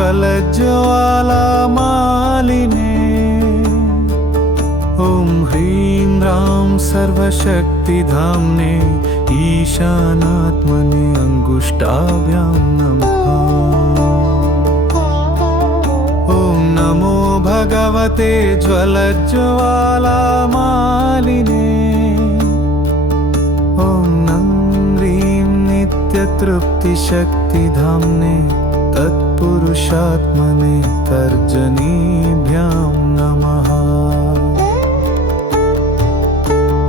ज्वलज्ज्वालामालिने ॐ ह्रीं ह्रां सर्वशक्तिधाम्ने ईशानात्मने अङ्गुष्ठाभ्यां नमः। ॐ नमो भगवते ज्वलज्ज्वालामालिने ॐ नं ह्रीं नित्यतृप्तिशक्तिधाम्ने तत्पुरुषात्मने तर्जनीभ्यां नमः।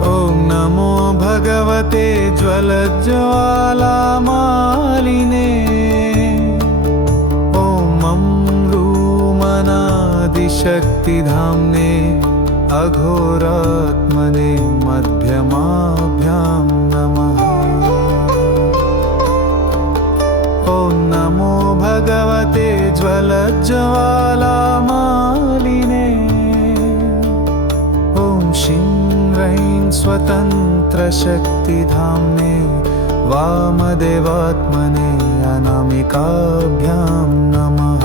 ॐ नमो भगवते ज्वलज्ज्वालामालिने ॐ मं रूमनादिशक्तिधाम्ने अघोरात्मने मध्यमाभ्यां नमः। ॐ नमो भगवते ज्वलज्ज्वालामालिने ॐ शिं ह्रीं स्वतन्त्रशक्तिधाम्ने वामदेवात्मने अनामिकाभ्यां नमः।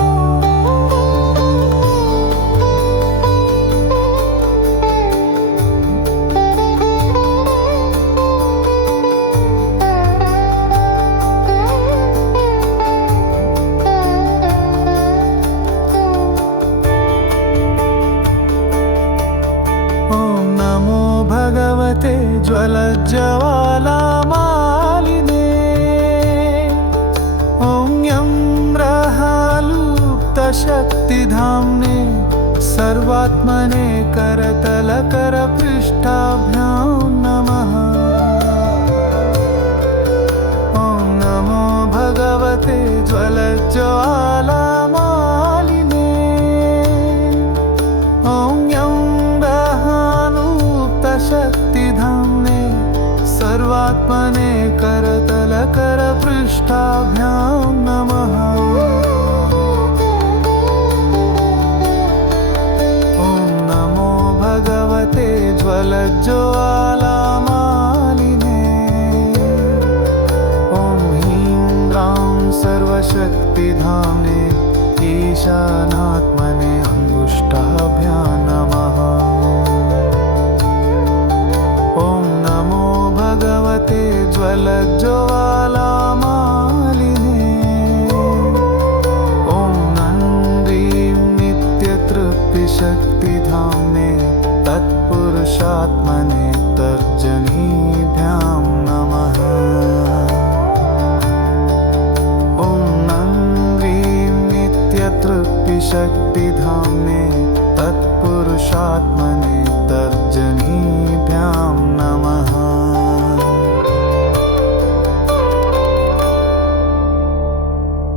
भगवते ज्वलज्ज्वालामालिने ॐ यं रहलुप्तशक्तिधाम्ने सर्वात्मने करतलकरपृष्ठाभ्यां नमः। ॐ नमो भगवते ज्वलज्ज्वालामालिने ॐ यं शक्तिधाम्ने सर्वात्मने करतलकरपृष्ठाभ्यां नमः। ॐ नमो भगवते ज्वलज्ज्वालामालिने ॐ ह्रीं ह्रां सर्वशक्तिधाम्ने ईशानात्मने अङ्गुष्ठाभ्यां नमः। ॐ नमो भगवते ज्वलज्ज्वालामालिने ॐ नं ह्रीं नित्यतृप्तिशक्तिधाम्ने तत्पुरुषात्मने तर्जनीभ्यां नमः। ॐ नं ह्रीं नित्यतृप्तिशक्तिधाम्ने तत्पुरुषात्मने तर्जनीभ्यां नमः।